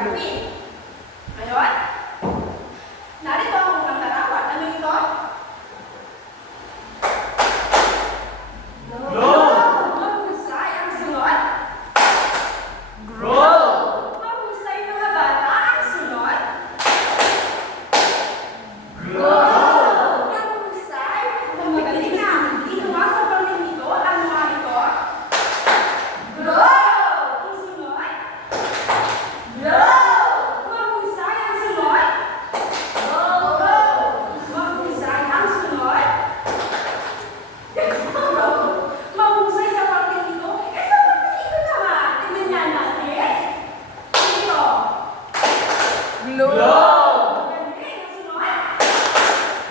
gagawin. Ngayon, narito ang unang larawan. Ano ito? Mahusay. Ang sunod? Mahusay mga bata. Ang sunod? Mahusay. Magaling na. Dito nga sa pangin nito, ano nga ito? Ang sunod? Mahusay. Ang sunod? Mahusay. Ang sunod? Mahusay sa pangin nito. Eh, sa pangin ito naman. Tingnan nga natin. Ito. Magaling. Ang sunod?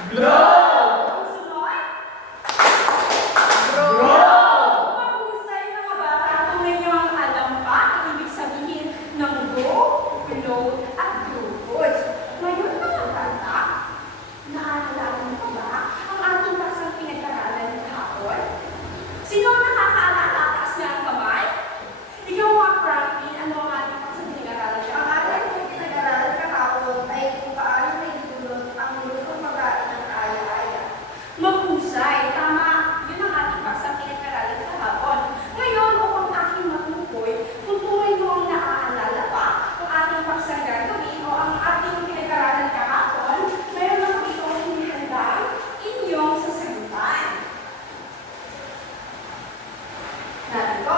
Ang sunod? Mahusay mga bata kung ninyo ang alam pa ang ibig sabihin ng go, float, at glucose. Ngayon mga bata, naaalala mo ba ang ating pasang pinag-aralan kahapon? Sino ang nakakaalala? Taas niya ang kamay? Ikaw mga Franklin, ano ang ating pasang pinag-aralan kahapon? Pinag-aralan kahapon ay kung paano naitulong ang lutong pagkain ng aya-aya. Mahusay, tama. Yun ang ating paksang pinag-aralan kahapon. Ngayon, upang aking matukoy, kung tunay mo ang naaalala pa ang ating paksang gagawin o ang ating pinag-aralan kahapon, meron ako itong hinihandang inyong sasagutan. Narito.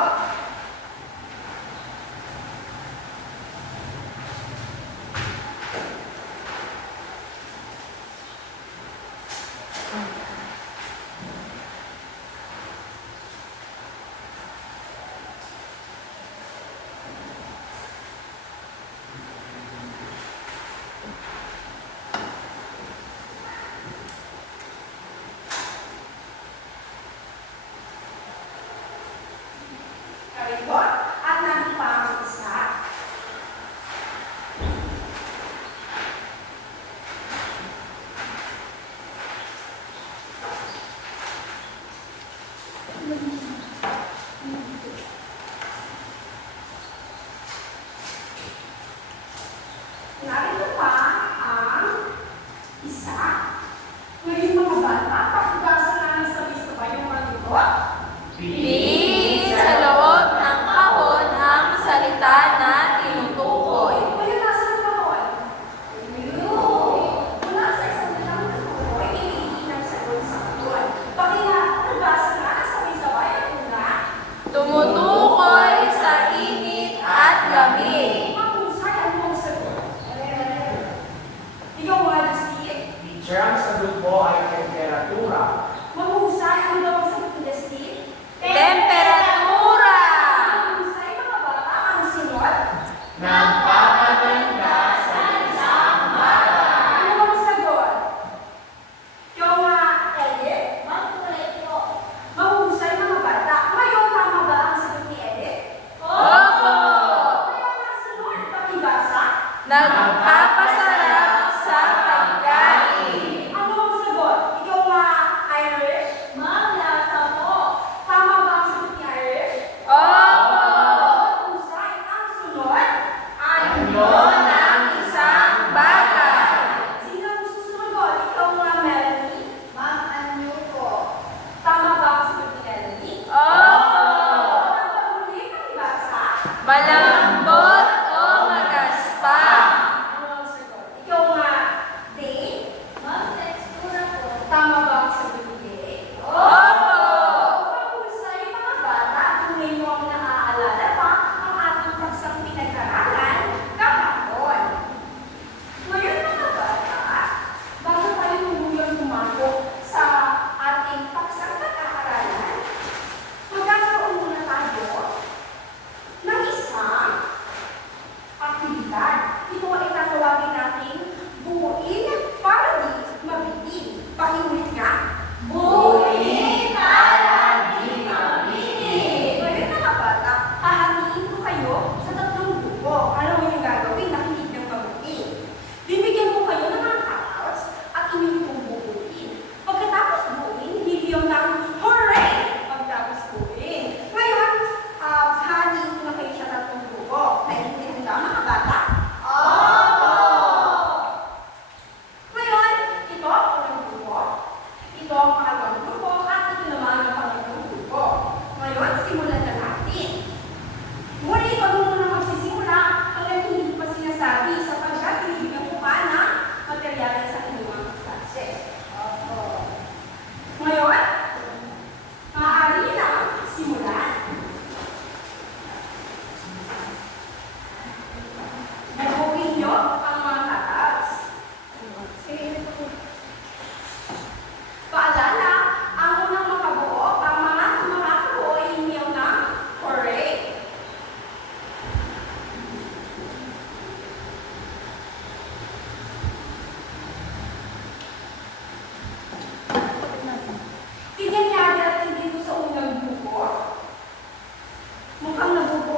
Narito. At nandito pa ang isa. Narito pa ang isa. Ngayon mga bata, pakigasan namin sabay-sabay yung mga ito. Piliin sa loob ng kahon ang salita na tinutukoy. Ngayon nasa ang kahon? Mula sa isang dalang tukoy, iliin ang sagot sa kahon. Pakigasan na sabay-sabay ang una. Tumutukoy sa init at lamig. Mahusay ang buong sagot. Ikaw mga Justin. Teacher, ang sagot mo ay temperatura. Mahusay ang daw ang sagot ni Justin. Temperatura. Mahusay mga bata ang sunod. Nagpapaganda sa isang bagay. Ano ang sagot? Ikaw nga, Edith. Mahusay mga bata. Ngayon tama ba ang sagot ni Edith? Opo. Kaya nga sunod, pakibasa. Nagpapasarap sa pagkain. Ano ang sagot? Ikaw nga, Irish. Tama ba ang sagot ni Irish? Opo. Mahusay ang sunod. Ano ng isang bagay? Sino ang susunod? Ikaw nga, Melanie. Ma'am, anyo po? Tama ba ang sagot ni Melanie? Opo. Huli, pakibasa. Malambot o magaspang? Ano ang sagot? Ikaw nga, Dave. Tekstura po. Tama ba ang sagot ni Dave? Opo. Mahusay mga bata kung ninyo ang naaalala pa ang ating paksang pinag-aralan kahapon. Ngayon mga bata, bago tayo tuluyang tumakbo sa ating paksang pag-aaralan, magkakaroon muna tayo ng isang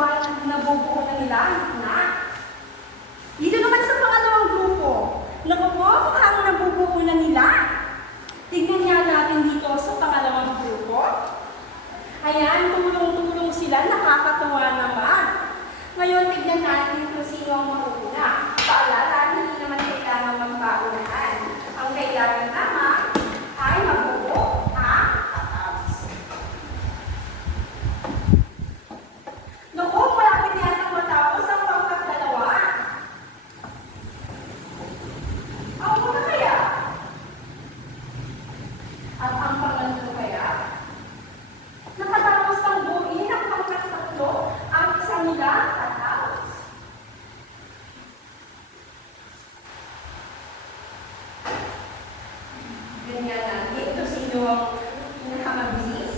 ay nabubuo na nila ang anak. Dito naman sa pangalawang grupo, naku po, mukhang nabubuo na nila. Tignan nga natin dito sa pangalawang grupo. Ayan, tulong-tulong sila, nakakatuwa naman. Ngayon, tignan natin kung sino ang mauna. Paalala, hindi naman kailangan magpaunahan. Ang kailangan naman ay mabuo ang katabs. Naku, malapit yatang matapos ang pangkat-dalawa. Ako muna kaya? At ang pangatlo kaya? Nakatapos ng buuin ang pangkat-tatlo ang isa nila tatapos. Ganyan natin. Ito sino ang pinakamabilis?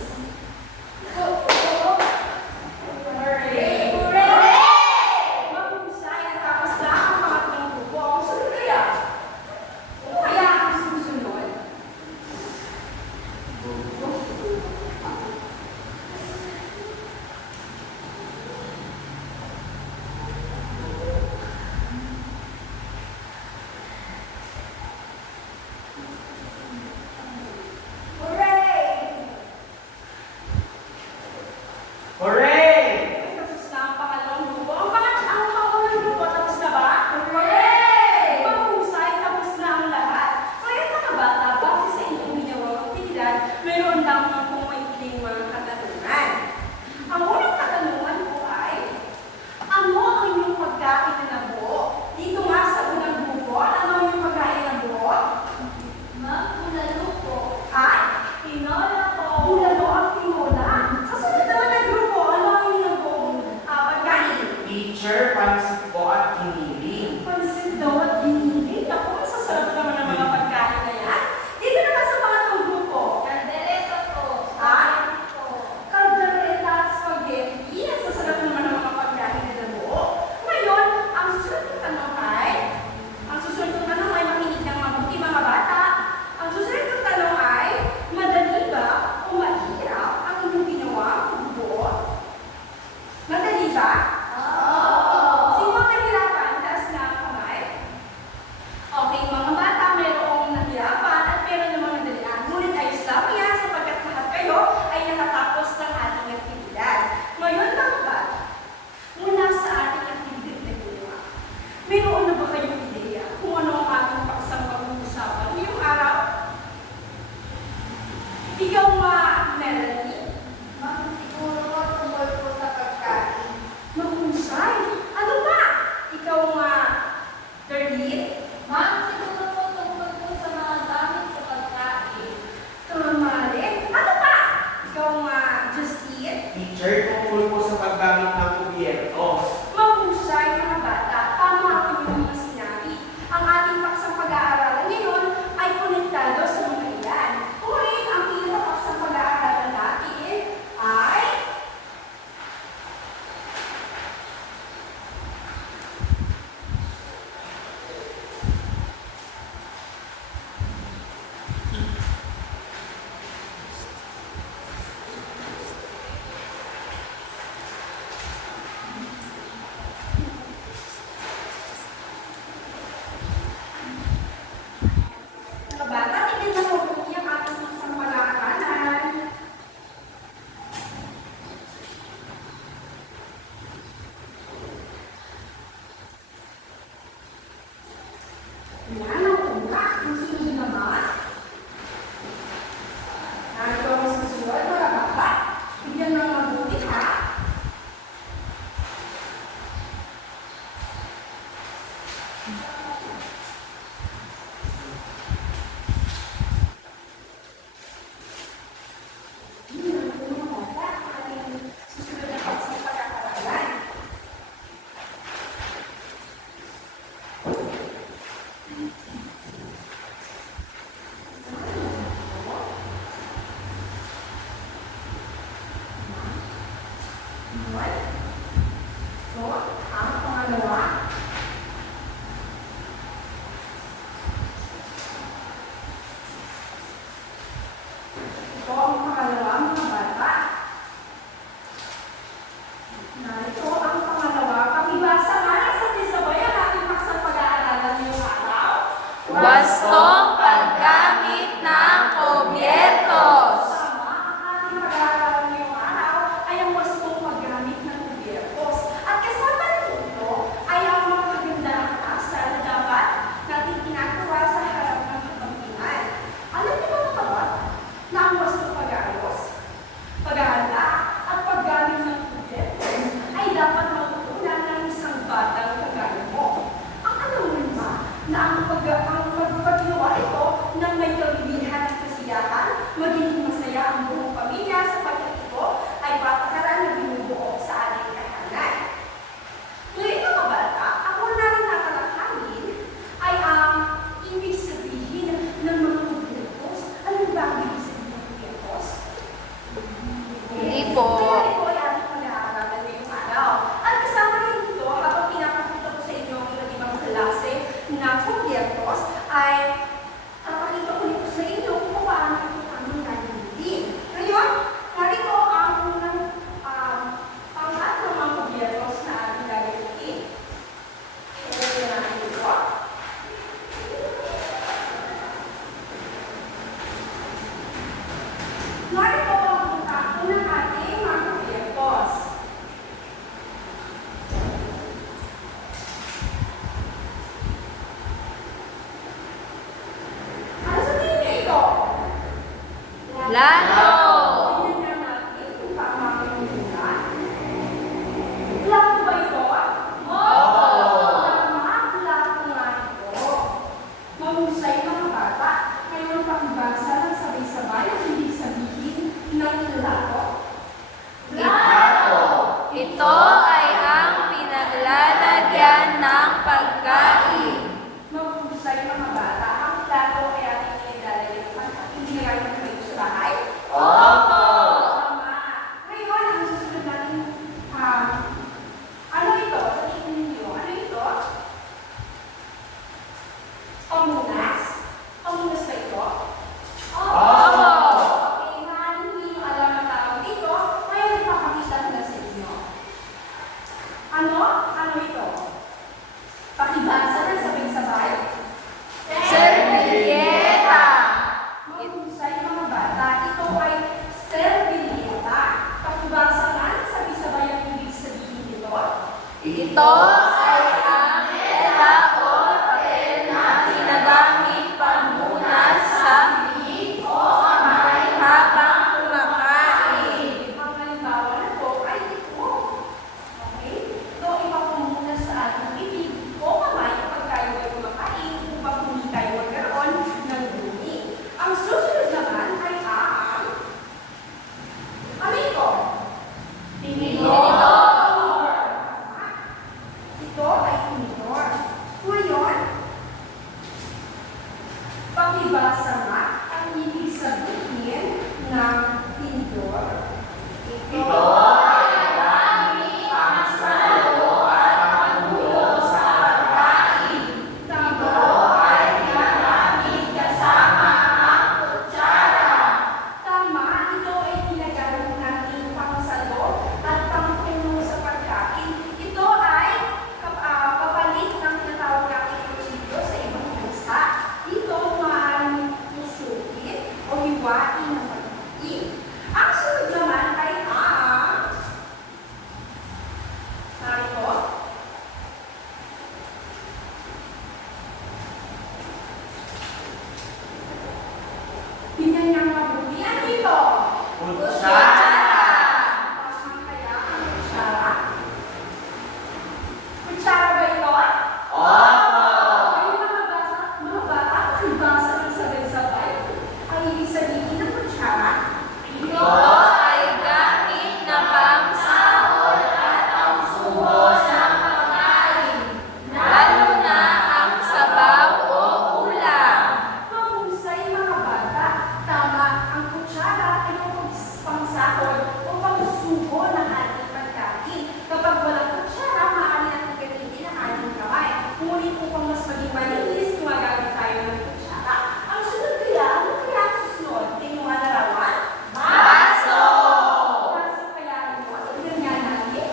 Hooray! Mahusay at tapos na ang pangatlong grupo. Ang sunod kaya? Ano kaya ang susunod? Hooray! Hooray! Tapos na ang pangalawang grupo. Ang pangalawang grupo, tapos na ba? Hooray! Mahusay, tapos na ang lahat. Ngayon mga bata, base sa inyong ginawang aktibidad, mayroon lamang kung may iling mga katanungan. Ang unang katanungan po ay, ano ang inyong pagkain na nabuo? Dito nga sa unang grupo, ano ang inyong pagkain na nabuo? Magulalo po. At Tinola po. bulalo ang tinola. Sa sunod naman na grupo, ano ang inyong nabuong pagkain? Teacher, pansit po at kiniling. Pansit daw at giniling. Ako, masasarap naman ang mga pagkain na yan. Dito naman sa pangatong grupo. Caldereta po. Ah? Po. Caldereta at spaghetti. Ang sasarap naman ang mga pagkain na nabuo. Ngayon, ang susunod kong tanong ay makinig ng mabuti mga bata. Ang susunod kong tanong ay, madali ba o mahirap ang inyong ginawang grupo? Madali ba? Sino ang nahirapan? Taas na ang kamay. Okay, mga bata, mayroong nahirapan at meron namang nadalian. Ngunit ayos lang yan sapagkat lahat kayo ay nakatapos ng ating aktibidad. Ngayon mga bata, mula sa ating aktibidad na ginawa, mayroon na ba kayong ideya kung ano ang ating paksang pag-uusapan ngayong araw? Ikaw Melanie, Siguro tungkol po sa pagkain. mahusay. Ano ba? Ikaw Darlene, Ma'am, siguro po tungkol po sa mga gamit sa pagkain. tama rin. Ano ba? Ikaw Justine, Teacher, tungkol po sa paggamit ng kubyertos. mahusay mga bata. Tama ako yung mga sinabi. Ang ating paksang pag-aaralan ngayon ay konektado sa mga iyan. Ngunit ang pinakapaksang pag-aaralan natin ay mga bata. Tignan mo mabuti ang ating paksang pag-aaralan. Yan ang una. Ang sunod naman. Narito ang susunod mga bata. Tignan mo mabuti ha. Yan ang mga bata. Ang susunod na paksang pag-aaralan. So, ang pangalawa. Ito ang pangalawa mga bata. Narito Plato. Tingnan na natin kung tama ang pinundan. Plato ba ito? Tama, plato nga ito. Mahusay mga bata. Ngayon pakibasa ng sabay-sabay ang ibig sabihin ng plato. Ito ay ang pinaglalagyan ng pagkain. Mahusay mga bata. Ang plato ay ating nilalagyan ng hindi nilagay ng kayo sa bahay. Opo. Tama. Ngayon, ang susunod natin, ano ito? Sa tingin ninyo, ano ito? Pamunas? Pamunas ba ito? Opo. Okay, maaaring hindi nyo alam ang tawag dito. Ngayon, ipapakita ko na sa inyo. Ano? Ano ito? Pakibasa ng sabay-sabay. Servilleta. Mahusay mga bata, ito ay servilleta. Pakibasa nga, sabay-sabay ang ibig sabihin nito. Ito ay ang tela o papel na ginagamit pangmunas sa bibig o kamay habang kumakain. Ang halimbawa na ito ay ito. Okay? Ito ipapumunas sa ating bibig o kamay kapag tayo ay kumakain upang hindi tayo magkaroon ng dumi. Ang susunod naman ay ang ano ito? Tinidor. Ito ay tinidor. Ngayon, pakibasa nga ang ibig sabihin ng tinidor. Ito ay gamit pangsalo at panggulo sa pagkain. Ito ay ginagamit kasama ang kutsara. Tama, ito ay ginagamit natin pangsalo at pangpuno sa pagkain. Ito ay kapalit ng tinatawag natin kutsilyo sa ibang bansa. Dito maaaring musukin o hiwain ng pagkain. Ang sunod naman ay ang narito. Tingnan niyang mabuti. Ano ito? Kutsara. Tama kaya ang kutsara? Kutsara ba ito? Ngayon mga bata, pakibasa ng sabay-sabay. Ang ibig sabihin ng kutsara, Ito ay gamit na pangsahod at pangsubo sa pagkain, lalo na ang sabaw o ulam. mahusay mga bata. Tama, ang kutsara ay pangsahod o pangsubo ng ating pagkain. Kapag walang kutsara, maaari natin gamitin ang ating kamay. Ngunit upang mas maging malinis, gumagamit tayo ng kutsara. Ang sunod kaya, ano kaya ang susunod? Tingnan mo na rawan? Baso. Baso kaya ito? Tingnan nga natin.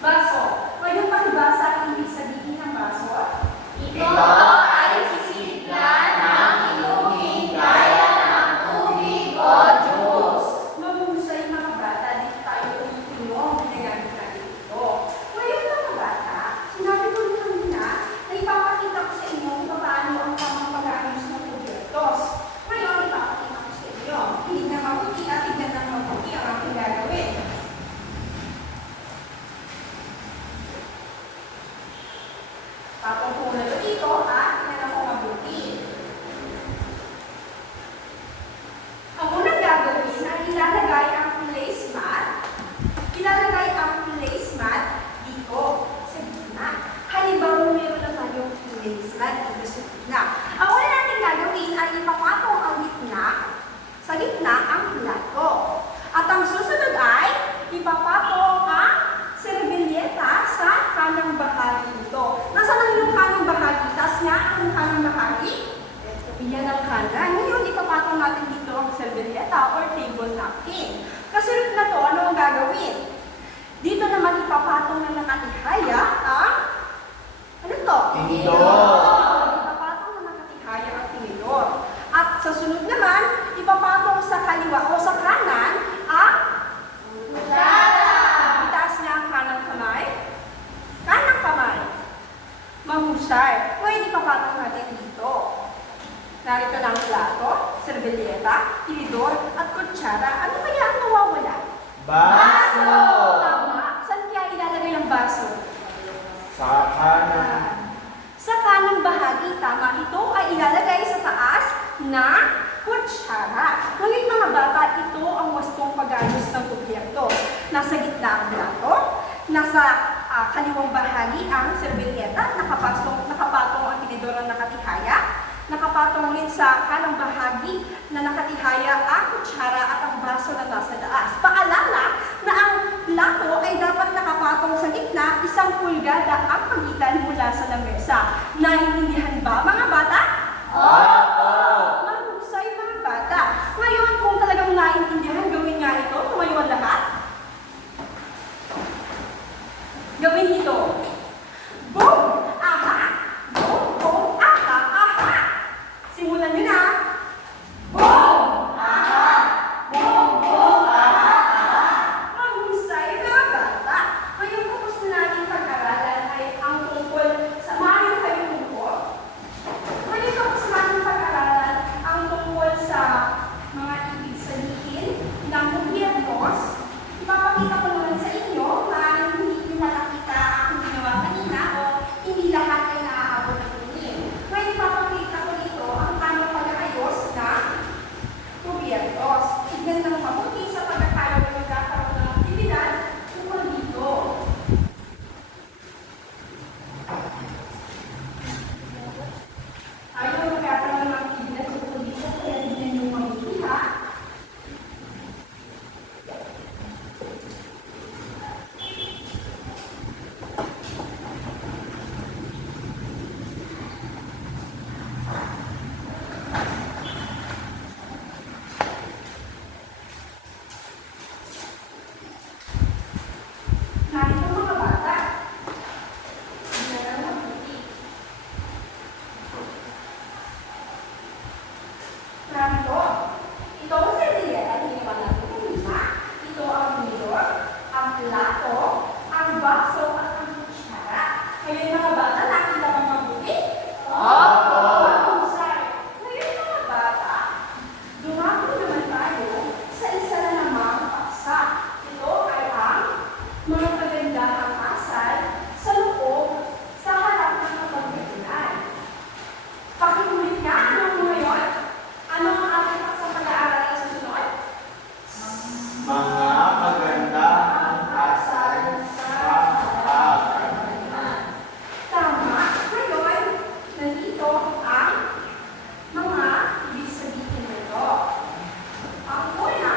Baso. Ngayon pakibasa ang ibig sabihin ng baso. Ito ay sisidlan ng inumin gaya ng tubig o juice. Mahusay mga bata, dito tayo umitin ang ginagamit natin ito. Ngayon mga bata, sinabi ko rin kanina na ipapakita ko sa inyo kung paano ang tamang pag-aayos ng proyektos. Ngayon, ipapakita ko sa inyo. Tignan mabuti at tignan ng mabuti ang aking gagawin. Papapunan ko dito at tignan ako mabuti. Ang unang gagawin ay ilalagay ang placemat. Ilalagay ang placemat dito sa gitna. Halimbawa, meron na tayong placemat dito sa gitna. Ang una natin gagawin ay ipapatong ang gitna, sa gitna ang plato. At ang susunod ay ipapatong ang servilleta sa kanang bahagi nito. Nasaan ang yung kanang bahagi? Taas nga ang kanang bahagi. Yan ang kanan. Ngayon, ipapatong natin dito ang servilleta or table napkin. Kasunod na to, ano ang gagawin? Dito naman ipapatong na nakatihaya ang ano to? Tinidor. Ipapatong na nakatihaya ang tinidor. At sa sunod naman, ipapatong sa kaliwa o sa kanan ang kutsara. Itaas nga ang kanang kamay. Kanang kamay. Mahusay. Ngayon ipapatong natin dito. Narito na ang plato. serbilyeta, tinidor, at kutsara. Ano kaya ang nawawala? Baso! Tama. Saan kaya ilalagay ang baso? Sa kanan. Sa kanang bahagi, tama, ito ay ilalagay sa taas na kutsara. Ngayon mga bata, ito ang wastong pag-ayos ng gobyerno. Nasa gitna ang plato, nasa kaliwang bahagi ang serbilyeta, nakapatong ang tinidor na nakatihaya, nakapatong rin sa kanang bahagi na nakatihaya ang kutsara at ang baso na nasa taas. Paalala na ang plato ay dapat nakapatong sa gitna, 1 pulgada ang pagitan mula sa lamesa. Naiintindihan ba mga bata? Opo! Mahusay mga bata. Ngayon, kung talagang naiintindihan, gawin nga ito. Tumayo ang lahat. Gawin ito. Boom! Aha! Boom! Boom! Aha! Aha! Simulan nyo na. Boom! Aha! Boom! Boom! Aha! Aha! Mahusay mga bata. Ngayon, tapos na natin pag-aralan ay ang tungkol sa maaaring kayo tungkol. Ngayon, tapos na natin pag-aralan ang tungkol sa mga ibig sabihin ng gobyernos. Ipapakita ko naman sa inyo, maaaring hindi nyo nakakita ang ginawa kanina o hindi lahat ay naaabot ng tingin. Ngayon, ipapakita ko dito ang tamang pag-aayos ng gobyernos. Tignan ng mabuti sa pagkakaroon ng magkakaroon ng aktibidad tungkol dito. Ayaw magkakaroon ng aktibidad tungkol dito, kaya tignan nyo mabuti ha. Narito mga bata. Tignan ng mabuti. Narito. Ito ang serbilyeta, hindi naman natin kanina. Ito ang mirror, ang plato, ang baso at ang kutsara. Ngayon mga bata, nakita ba mabuti? Opo! Mahusay. Ngayon mga bata, dumako naman tayo sa isa na namang paksa. Ito ay ang mga kagandahang asal sa loob sa harap ng kapagbitunan. Pakiulit nga, ano ngayon? Ano ang ating paksang pag-aaral sa susunod? Mga magandang asal sa pagkakas. Tama. Ngayon, nandito ang mga ibig sabihin nito. Ang una,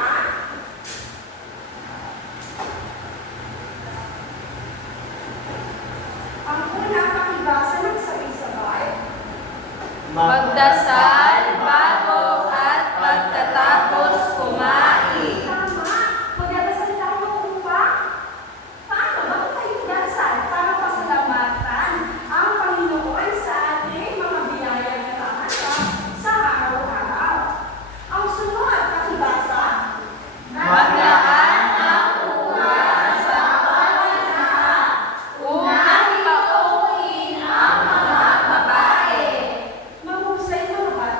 pakibasa ng sabay-sabay. Magdasal bago at pagtatapos kumain. Tama. Magdadasal tayo upang paano? Bakit tayo magdadasal? Para pasalamatan ang Panginoon sa ating mga biyaya na tatanggap sa araw-araw. Ang sunod, pakibasa. Maglaan ang uwan sa bawat isa. Unang pauuin ang mga babae. Mahusay mga bata.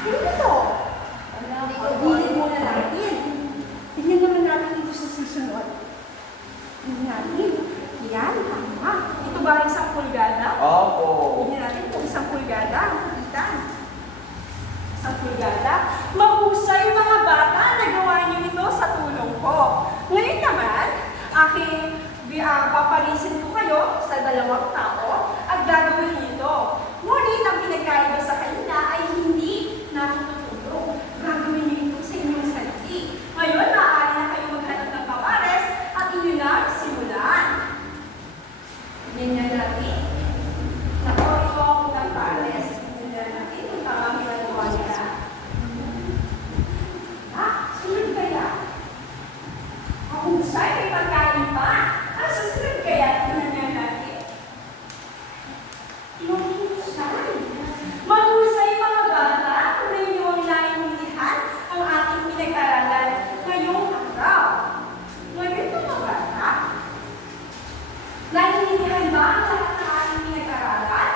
Dito. Bilhin muna natin. Tingnan naman natin dito sa susunod. Tingnan natin. Yan, tama. Ito ba ang isang pulgada? Opo. Tingnan natin kung isang pulgada ang kapitan. Isang pulgada. Mahusay mga bata, nagawa niyo ito sa tulong ko. Ngayon naman, papalisin ko kayo sa 2 tao at gagawin niyo ito. Ngunit ang pinagkaiba sa kanila ay hindi natutulong. Gagawin niyo ito sa inyong sarili. Ngayon, maaari na kayo maghanap ng papares at inyo na simulan. Tingnan natin. Nako, ito ang unang pares. Tingnan natin kung tamang ginagawa nila. Sunod kaya? Ang husay, may pagkain pa. Ang susunod kaya, tingnan natin. Yung husay. Mahusay mga bata, kung na inyong naiintindihan ang ating pinag-aralan ngayong araw. Ngayon mga bata, naiintindihan ba ang lahat ng ating pinag-aralan?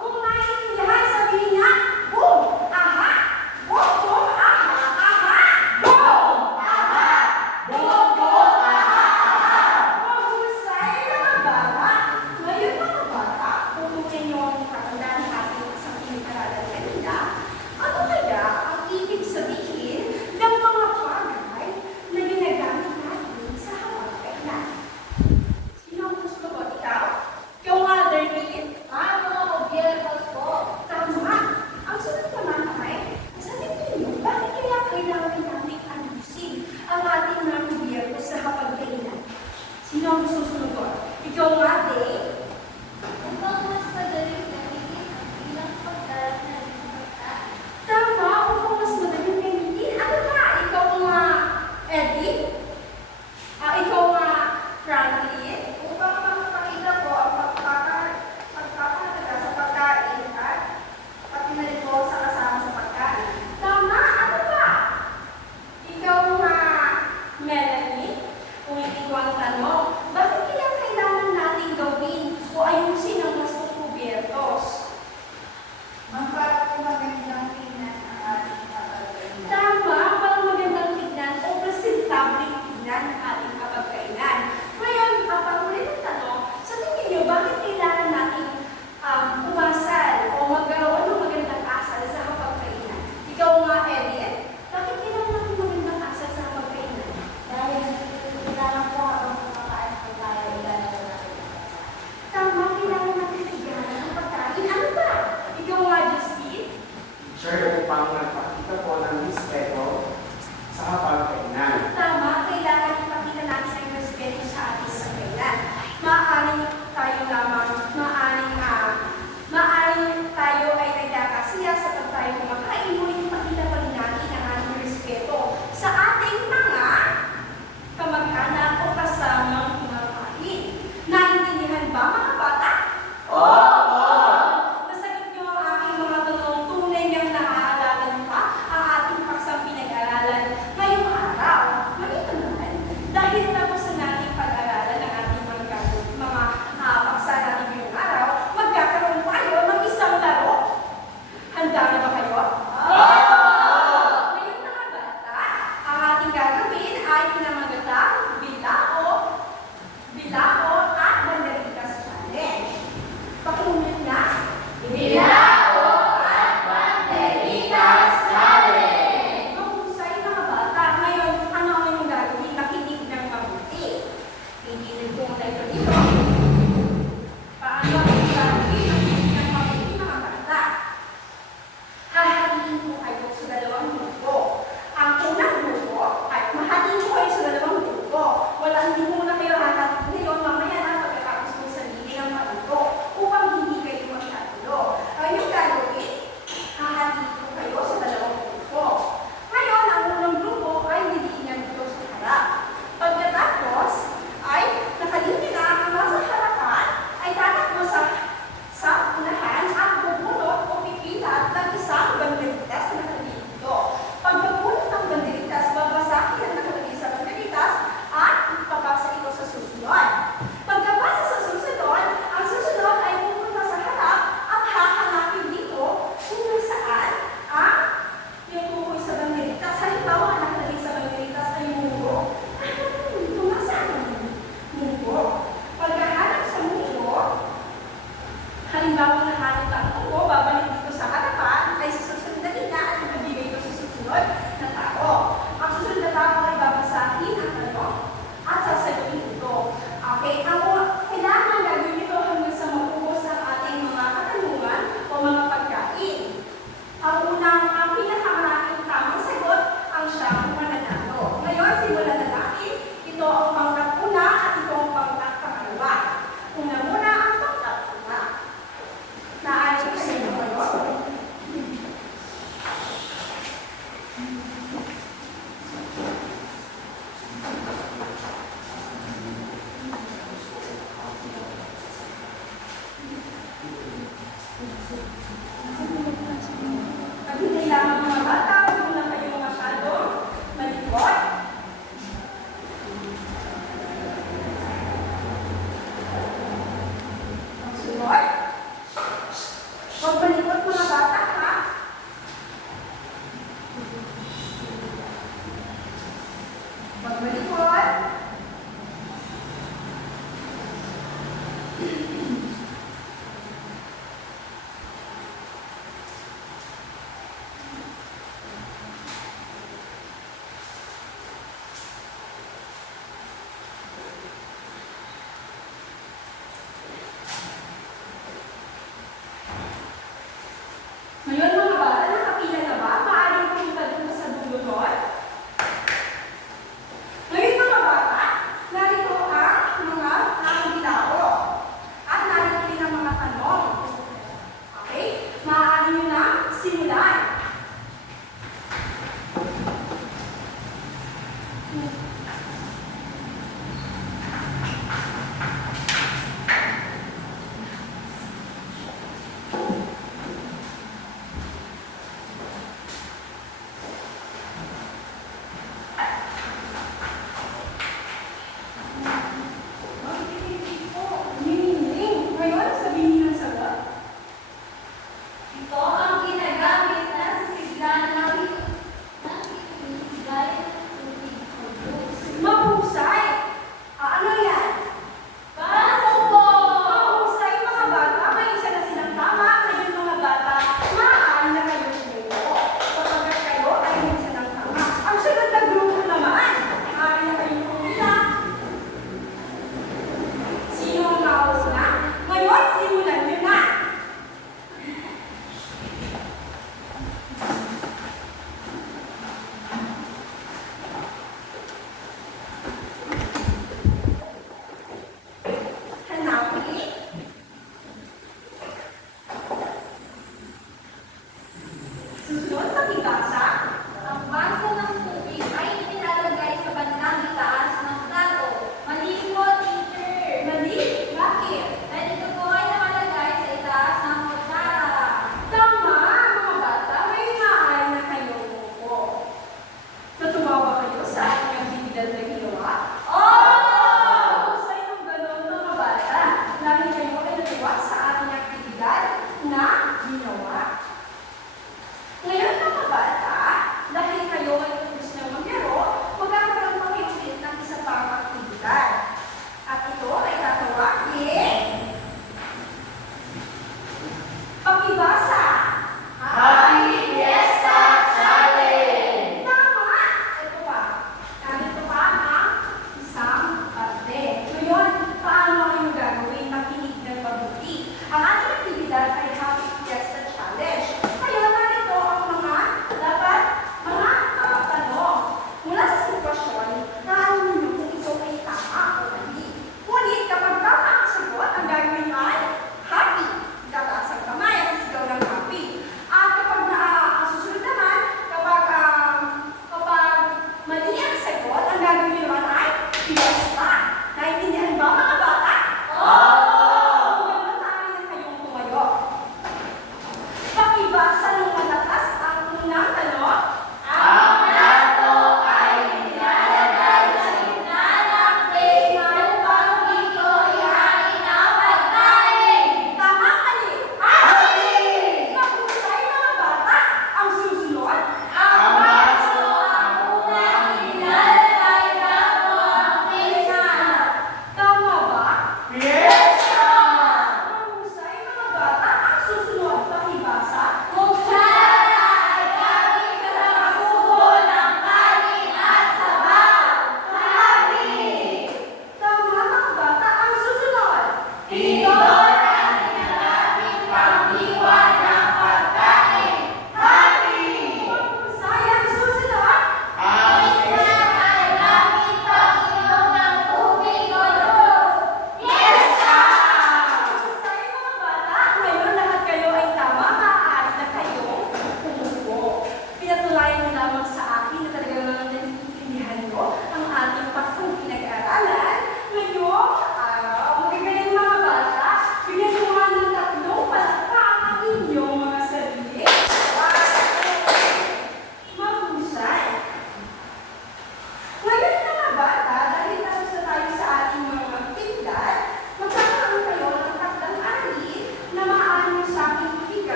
Kung naiintindihan, sabihin niya, boom! Aha! Boom! Boom! Aha! Aha! Boom! Aha! Boom! Boom! Aha! Mahusay mga bata. Ngayon mga bata, kung ninyo ang kakandaan ng ating isang pinag-aralan kanina, ano kaya ang ibig sabihin ng mga bagay na ginagamit natin sa hapagkainan? Sino ang gusto ko? Ikaw? Ikaw nga, Darlene? Mga kubyertos po. Tama. Ang sunod naman ay, sabi ninyo, bakit kaya kailangan natin ayusin ang ating mga gobyerno sa hapagkainan? Sino ang susunod? Ikaw nga, Dave? Upang mas madaling gamitin ang ilang pagkalat na pagkain. Tama, upang mas madaling gamitin. Ano ba? Ikaw nga, Eddie? Ikaw nga, Franklin? Upang mapakita po ang pagpapahalaga sa pagkain at pati na rin po sa kasama sa pagkain. Tama, ano ba? Ikaw nga, Melanie? Kung hindi ko ang tanong, bakit kaya kailangan natin gawin o ayusin ang gastong kubyertos? Para po magandang tingnan ang ating kapagkainan. Tama, pang magandang tignan o presentable tignan ang ating kapagkainan. Ngayon, ang panghuli ng tanong, sa tingin niyo, bakit kailangan natin umasal o magkaroon ng magandang asal sa kapagkainan? Ikaw nga, Elliot, bakit kailangan natin magandang asal sa kapagkainan? Dahil kailangan po habang kumakain po tayo, ilalagay natin ang pagkain. Tama, kailangan natin tignan ang pagkain. Ano ba? Ikaw nga, Justine? Sir, upang magpakita po ng respeto